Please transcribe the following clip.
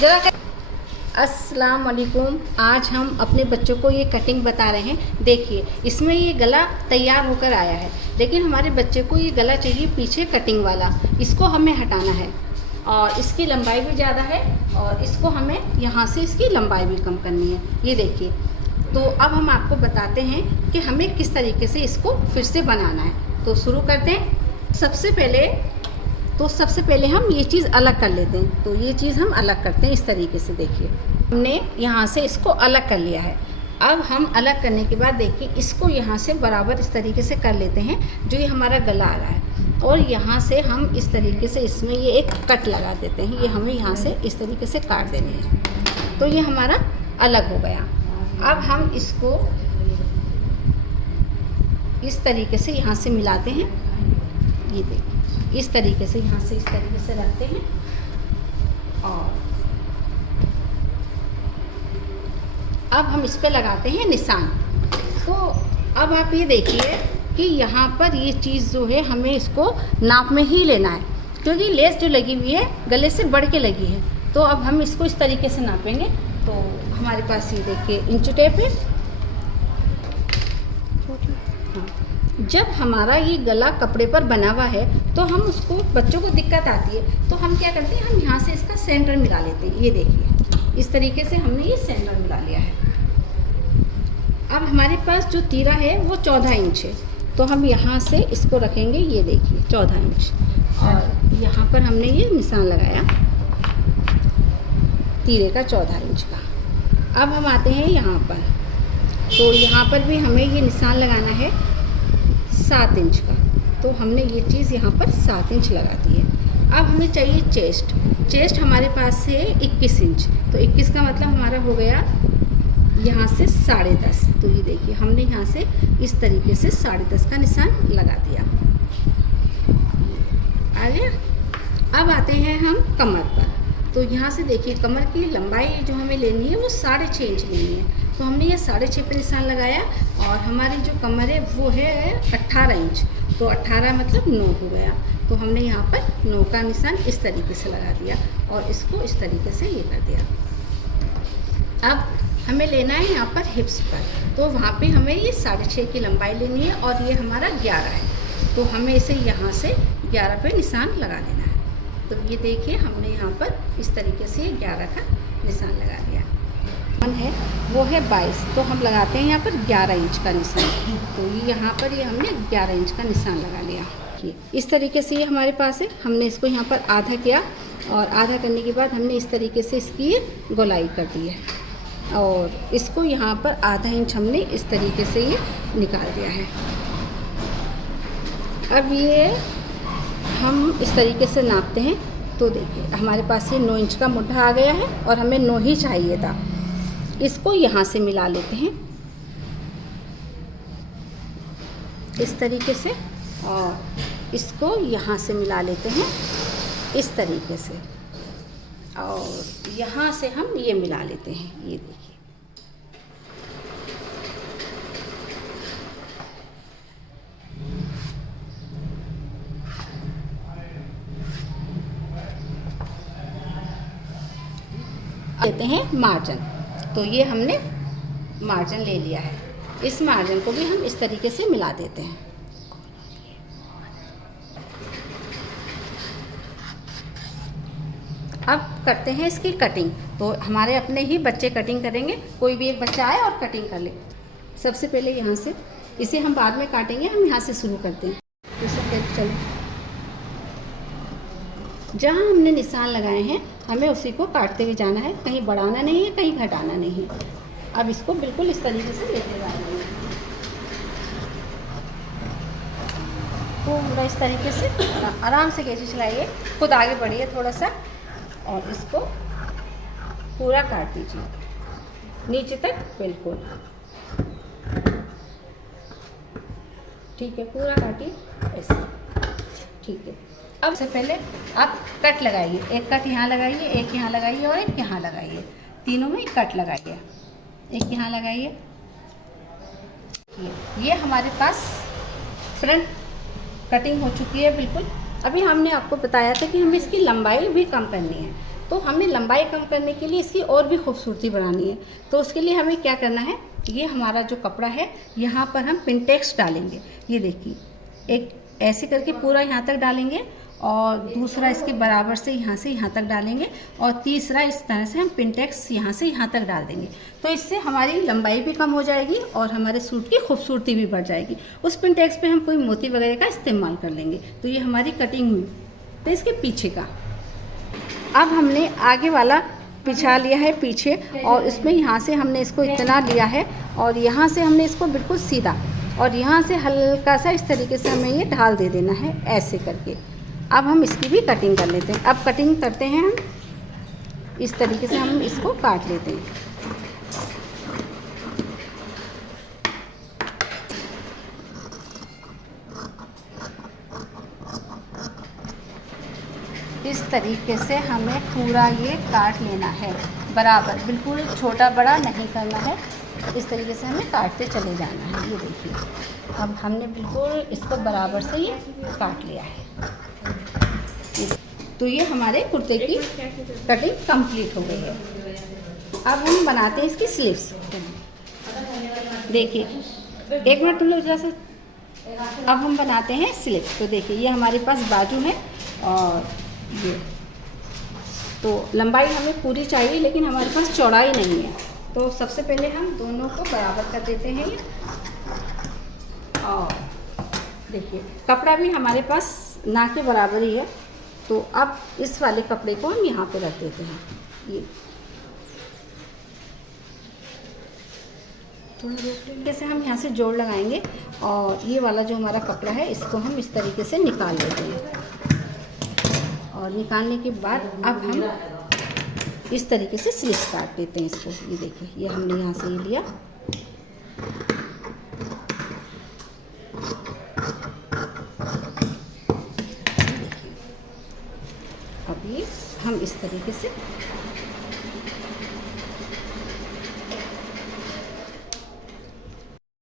जरा अस्सलाम वालेकुम। आज हम अपने बच्चों को ये कटिंग बता रहे हैं। देखिए इसमें ये गला तैयार होकर आया है, लेकिन हमारे बच्चे को ये गला चाहिए पीछे कटिंग वाला। इसको हमें हटाना है और इसकी लंबाई भी ज़्यादा है और इसको हमें यहाँ से इसकी लंबाई भी कम करनी है। ये देखिए, तो अब हम आपको बताते हैं कि हमें किस तरीके से इसको फिर से बनाना है। तो शुरू करते हैं। सबसे पहले हम ये चीज़ अलग कर लेते हैं। तो ये चीज़ हम अलग करते हैं इस तरीके से। देखिए हमने यहाँ से इसको अलग कर लिया है। अब हम अलग करने के बाद देखिए इसको यहाँ से बराबर इस तरीके से कर लेते हैं जो ये हमारा गला आ रहा है, और यहाँ से हम इस तरीके से इसमें ये एक कट लगा देते हैं। ये हमें यहाँ से इस तरीके से काट देनी है। तो ये हमारा अलग हो गया। अब हम इसको इस तरीके से यहाँ से मिलाते हैं। ये देखिए इस तरीके से यहाँ से इस तरीके से रखते हैं और अब हम इस पे लगाते हैं निशान। तो अब आप ये देखिए कि यहाँ पर ये चीज़ जो है हमें इसको नाप में ही लेना है, क्योंकि लेस जो लगी हुई है गले से बढ़ के लगी है। तो अब हम इसको इस तरीके से नापेंगे। तो हमारे पास ये देखिए इंच टेप है। जब हमारा ये गला कपड़े पर बना हुआ है तो हम उसको, बच्चों को दिक्कत आती है तो हम क्या करते हैं, हम यहाँ से इसका सेंटर मिला लेते हैं। ये देखिए इस तरीके से हमने ये सेंटर मिला लिया है। अब हमारे पास जो तीरा है वो 14 इंच है, तो हम यहाँ से इसको रखेंगे। ये देखिए 14 इंच, और यहाँ पर हमने ये निशान लगाया तीरे का 14 इंच का। अब हम आते हैं यहाँ पर। तो यहाँ पर भी हमें ये निशान लगाना है 7 इंच का। तो हमने ये चीज़ यहाँ पर 7 इंच लगा दी है। अब हमें चाहिए चेस्ट हमारे पास है 21 इंच। तो 21 का मतलब हमारा हो गया यहाँ से 10.5। तो ये देखिए हमने यहाँ से इस तरीके से 10.5 का निशान लगा दिया। आ गया। अब आते हैं हम कमर पर। तो यहाँ से देखिए कमर की लंबाई जो हमें लेनी है वो 6.5 इंच लेनी है। तो हमने ये 6.5 पे निशान लगाया, और हमारी जो कमर है वो है 18 इंच। तो 18 मतलब 9 हो गया। तो हमने यहाँ पर 9 का निशान इस तरीके से लगा दिया और इसको इस तरीके से ये कर दिया। अब हमें लेना है यहाँ पर हिप्स पर। तो वहाँ पे हमें ये 6.5 की लंबाई लेनी है और ये हमारा 11 है। तो हमें इसे यहाँ से 11 पे निशान लगा देना है। तो ये देखिए हमने यहाँ पर इस तरीके से 11 का निशान लगा दिया है। वो है 22, तो हम लगाते हैं यहाँ पर 11 इंच का निशान। तो ये यहाँ पर ये हमने 11 इंच का निशान लगा लिया। इस तरीके से ये हमारे पास है। हमने इसको यहाँ पर आधा किया, और आधा करने के बाद हमने इस तरीके से इसकी गोलाई कर दी है, और इसको यहाँ पर आधा इंच हमने इस तरीके से ये निकाल दिया है। अब ये हम इस तरीके से नापते हैं। तो देखिए हमारे पास ये 9 इंच का मुड्ढा आ गया है, और हमें 9 ही चाहिए था। इसको यहाँ से मिला लेते हैं इस तरीके से, और इसको यहाँ से मिला लेते हैं इस तरीके से, और यहाँ से हम ये मिला लेते हैं। ये देखिए लेते हैं मार्जिन। तो ये हमने मार्जिन ले लिया है। इस मार्जिन को भी हम इस तरीके से मिला देते हैं। अब करते हैं इसकी कटिंग। तो हमारे अपने ही बच्चे कटिंग करेंगे, कोई भी एक बच्चा आए और कटिंग कर ले। सबसे पहले यहाँ से, इसे हम बाद में काटेंगे, हम यहाँ से शुरू करते हैं। तो चलो, जहाँ हमने निशान लगाए हैं हमें उसी को काटते हुए जाना है। कहीं बढ़ाना नहीं है, कहीं घटाना नहीं है। अब इसको बिल्कुल इस तरीके से लेते जाना है, पूरा इस तरीके से आराम से कैसे चलाइए। खुद आगे बढ़िए थोड़ा सा, और इसको पूरा काट दीजिए नीचे तक, बिल्कुल ठीक है। पूरा काटिए ऐसे, ठीक है। अब से पहले आप कट लगाइए। एक कट यहाँ लगाइए, एक यहाँ लगाइए, और एक यहाँ लगाइए। तीनों में कट लगाइए। एक यहाँ लगाइए। ये हमारे पास फ्रंट कटिंग हो चुकी है बिल्कुल। अभी हमने आपको बताया था कि हमें इसकी लंबाई भी कम करनी है। तो हमें लंबाई कम करने के लिए इसकी और भी खूबसूरती बढ़ानी है। तो उसके लिए हमें क्या करना है, ये हमारा जो कपड़ा है यहाँ पर हम पिनटेक्स डालेंगे। ये देखिए, एक ऐसे करके पूरा यहाँ तक डालेंगे और दूसरा इसके बराबर से यहाँ तक डालेंगे और तीसरा इस तरह से हम पिनटेक्स यहाँ से यहाँ तक डाल देंगे। तो इससे हमारी लंबाई भी कम हो जाएगी और हमारे सूट की खूबसूरती भी बढ़ जाएगी। उस पिनटेक्स पे हम कोई मोती वगैरह का इस्तेमाल कर लेंगे। तो ये हमारी कटिंग हुई। तो इसके पीछे का अब हमने आगे वाला बिछा लिया है पीछे, और इसमें यहाँ से हमने इसको इतना लिया है और यहाँ से हमने इसको बिल्कुल सीधा और यहाँ से हल्का सा इस तरीके से हमें ये ढाल दे देना है ऐसे करके। अब हम इसकी भी कटिंग कर लेते हैं। अब कटिंग करते हैं हम, इस तरीके से हम इसको काट लेते हैं। इस तरीके से हमें पूरा ये काट लेना है बराबर, बिल्कुल छोटा बड़ा नहीं करना है। इस तरीके से हमें काटते चले जाना है। ये देखिए, अब हमने बिल्कुल इसको बराबर से ये काट लिया है। तो ये हमारे कुर्ते की कटिंग कंप्लीट हो गई है। अब हम बनाते हैं इसकी स्लीव्स। देखिए, एक मिनट लो जरा सा। अब हम बनाते हैं स्लीव्स। तो देखिए, ये हमारे पास बाजू है और ये तो लंबाई हमें पूरी चाहिए, लेकिन हमारे पास चौड़ाई नहीं है। तो सबसे पहले हम दोनों को बराबर कर देते हैं। और देखिए, कपड़ा भी हमारे पास ना के बराबर ही है। तो अब इस वाले कपड़े को हम यहाँ पे रख देते हैं। ये थोड़ा रोक से हम यहाँ से जोड़ लगाएंगे और ये वाला जो हमारा कपड़ा है इसको हम इस तरीके से निकाल लेते हैं। और निकालने के बाद अब हम इस तरीके से स्लीव्स काट देते हैं इसको। ये देखिए, ये हमने यहाँ से ये लिया। अब ये हम इस तरीके से